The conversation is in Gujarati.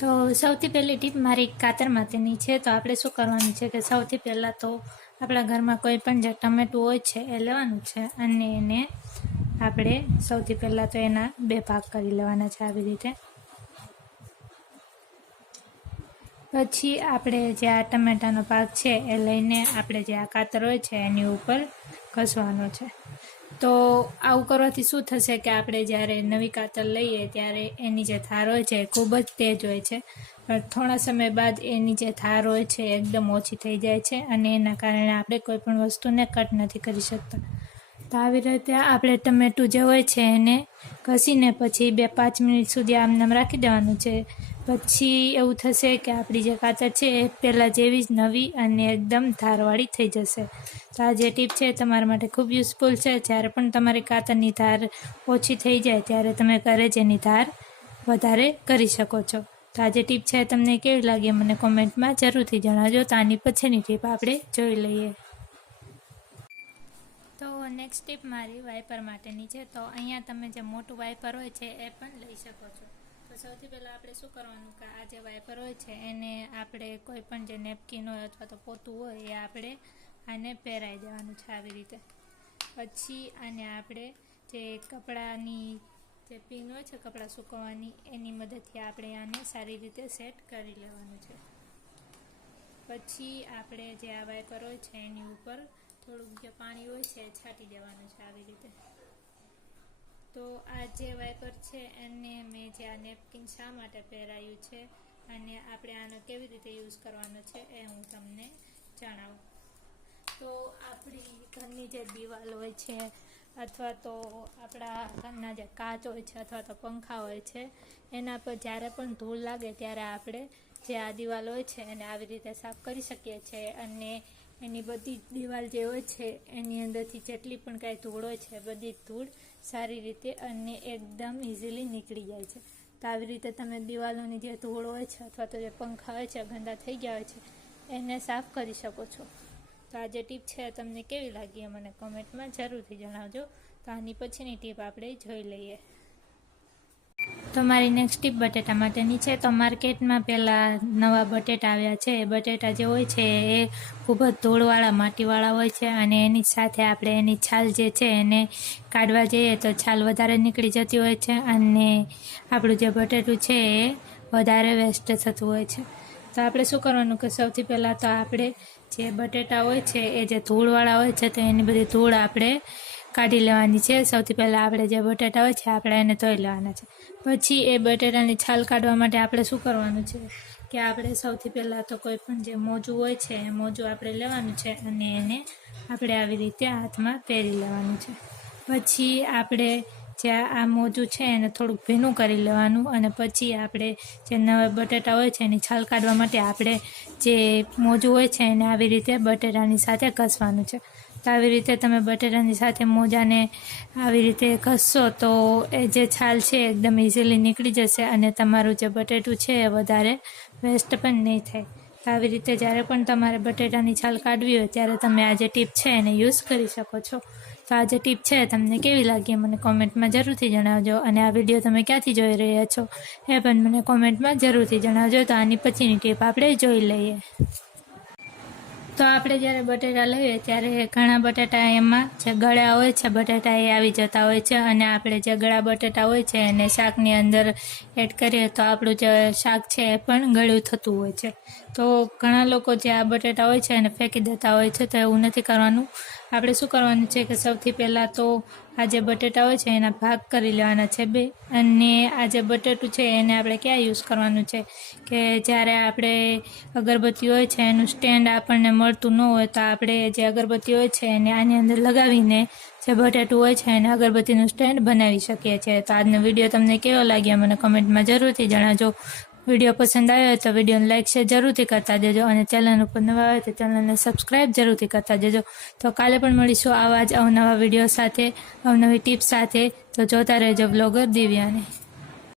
તો સૌથી પહેલી ટીપ મારી કાતર માટેની છે। તો આપણે શું કરવાનું છે કે સૌથી પહેલાં તો આપણા ઘરમાં કોઈ પણ જે ટમેટું હોય છે એ લેવાનું છે અને એને આપણે સૌથી પહેલાં તો એના 2 ભાગ કરી લેવાના છે આવી રીતે। પછી આપણે જે આ ટમેટાનો ભાગ છે એ લઈને આપણે જે આ કાતર હોય છે એની ઉપર ઘસવાનો છે। તો આવું કરવાથી શું થશે કે આપણે જ્યારે નવી કાતર લઈએ ત્યારે એની જે ધાર હોય છે એ ખૂબ જ તેજ હોય છે, પણ થોડા સમય બાદ એની જે ધાર હોય છે એકદમ ઓછી થઈ જાય છે અને એના કારણે આપણે કોઈ પણ વસ્તુને કટ નથી કરી શકતા। તો આવી રીતે આપણે ટમેટું જે હોય છે એને ઘસીને પછી 2-5 મિનિટ સુધી આમ રાખી દેવાનું છે। પછી એવું થશે કે આપણી જે કાતર છે એ પહેલાં જેવી જ નવી અને એકદમ ધારવાળી થઈ જશે। તો આ જે ટીપ છે એ તમારા માટે ખૂબ યુઝફુલ છે। જ્યારે પણ તમારી કાતરની ધાર ઓછી થઈ જાય ત્યારે તમે ઘરે જ એની ધાર વધારે કરી શકો છો। તો આ જે ટીપ છે તમને કેવી લાગી મને કોમેન્ટમાં જરૂરથી જણાવજો। તો આની પછીની ટીપ આપણે જોઈ લઈએ। તો નેક્સ્ટ ટીપ મારી વાઇપર માટેની છે। તો અહીંયા તમે જે મોટું વાઇપર હોય છે એ પણ લઈ શકો છો। તો સૌથી પહેલાં આપણે શું કરવાનું કે આ જે વાઇપર હોય છે એને આપણે કોઈ પણ જે નેપકિન હોય અથવા તો પોતું હોય એ આપણે આને પહેરાવી દેવાનું છે આવી રીતે। પછી આને આપણે જે કપડાની જે પિન હોય છે કપડાં સૂકવવાની એની મદદથી આપણે આને સારી રીતે સેટ કરી લેવાનું છે। પછી આપણે જે આ વાઇપર હોય છે એની ઉપર થોડુંક જે પાણી હોય છે એ છાંટી દેવાનું છે આવી રીતે। તો આ જે વાઇપર છે એને મેં જે આ નેપકિન શા માટે પહેરાયું છે અને આપણે આનો કેવી રીતે યુઝ કરવાનો છે એ હું તમને જણાવું। તો આપણી ઘરની જે દિવાલ હોય છે અથવા તો આપણા ઘરના જે કાચ હોય છે અથવા તો પંખા હોય છે એના પર જ્યારે પણ ધૂળ લાગે ત્યારે આપણે જે આ દિવાલ હોય છે એને આવી રીતે સાફ કરી શકીએ છીએ અને એની બધી દિવાલ જે હોય છે એની અંદરથી જેટલી પણ કાંઈ ધૂળ હોય છે બધી ધૂળ સારી રીતે અને એકદમ ઇઝીલી નીકળી જાય છે। તો આવી રીતે તમે દિવાલોની જે ધૂળ હોય છે અથવા તો જે પંખા હોય છે ગંદા થઈ ગયા હોય છે એને સાફ કરી શકો છો। તો આ જે ટીપ છે તમને કેવી લાગી એ મને કોમેન્ટમાં જરૂરથી જણાવજો। તો આની પછીની ટીપ આપણે જોઈ લઈએ। તો મારી નેક્સ્ટ ટીપ બટેટા માટેની છે। તો માર્કેટમાં પહેલાં નવા બટેટા આવ્યા છે। એ બટેટા જે હોય છે એ ખૂબ જ ધૂળવાળા માટીવાળા હોય છે અને એની સાથે આપણે એની છાલ જે છે એને કાઢવા જઈએ તો છાલ વધારે નીકળી જતી હોય છે અને આપણું જે બટેટું છે એ વધારે વેસ્ટ થતું હોય છે। તો આપણે શું કરવાનું કે સૌથી પહેલાં તો આપણે જે બટેટા હોય છે એ જે ધૂળવાળા હોય છે તો એની બધી ધૂળ આપણે કાઢી લેવાની છે। સૌથી પહેલાં આપણે જે બટેટા હોય છે આપણે એને ધોઈ લેવાના છે। પછી એ બટેટાની છાલ કાઢવા માટે આપણે શું કરવાનું છે કે આપણે સૌથી પહેલાં તો કોઈ પણ જે મોજું હોય છે એ મોજું આપણે લેવાનું છે અને એને આપણે આવી રીતે હાથમાં પહેરી લેવાનું છે। પછી આપણે જે આ મોજું છે એને થોડુંક ભીનું કરી લેવાનું અને પછી આપણે જે નવા બટેટા હોય છે એની છાલ કાઢવા માટે આપણે જે મોજું હોય છે એને આવી રીતે બટેટાની સાથે ઘસવાનું છે। તો આવી રીતે તમે બટેટાની સાથે મોજાને આવી રીતે ઘસશો તો એ જે છાલ છે એકદમ ઇઝીલી નીકળી જશે અને તમારું જે બટેટું છે એ વધારે વેસ્ટ પણ નહીં થાય। તો આવી રીતે જ્યારે પણ તમારે બટેટાની છાલ કાઢવી હોય ત્યારે તમે આ જે ટીપ છે એને યુઝ કરી શકો છો। તો આ જે ટીપ છે તમને કેવી લાગી મને કોમેન્ટમાં જરૂરથી જણાવજો અને આ વિડીયો તમે ક્યાંથી જોઈ રહ્યા છો એ પણ મને કોમેન્ટમાં જરૂરથી જણાવજો। તો આની પછીની ટીપ આપણે જોઈ લઈએ। તો આપણે જ્યારે બટેટા લઈએ ત્યારે ઘણા બટેટા એમાં જે ગળા હોય છે બટેટા એ આવી જતા હોય છે અને આપણે જે ગળા બટેટા હોય છે એને શાકની અંદર એડ કરીએ તો આપણું જે શાક છે એ પણ ગળ્યું થતું હોય છે। તો ઘણા લોકો જે આ બટેટા હોય છે એને ફેંકી દેતા હોય છે, તો એવું નથી કરવાનું। આપણે શું કરવાનું છે કે સૌથી પહેલાં તો આ જે બટેટા હોય છે એના ભાગ કરી લેવાના છે 2 અને આ જે બટેટું છે એને આપણે ક્યાં યુઝ કરવાનું છે કે જ્યારે આપણે અગરબત્તી હોય છે એનું સ્ટેન્ડ આપણને મળતું ન હોય તો આપણે જે અગરબત્તી હોય છે એને આની અંદર લગાવીને જે બટેટું હોય છે એને અગરબત્તીનું સ્ટેન્ડ બનાવી શકીએ છીએ। તો આજનો વિડીયો તમને કેવો લાગ્યો મને કોમેન્ટમાં જરૂરથી જણાવજો। વિડીયો પસંદ આવ્યો હોય તો વિડીયોને લાઇક શેર જરૂરથી કરતા જજો અને ચેનલ ઉપર નવા હોય તો ચેનલને સબસ્ક્રાઈબ જરૂરથી કરતા જજો। તો કાલે પણ મળીશું આવા જ અવનવા વિડીયો સાથે, અવનવી ટિપ્સ સાથે। તો જોતા રહેજો બ્લોગર દિવ્યાને।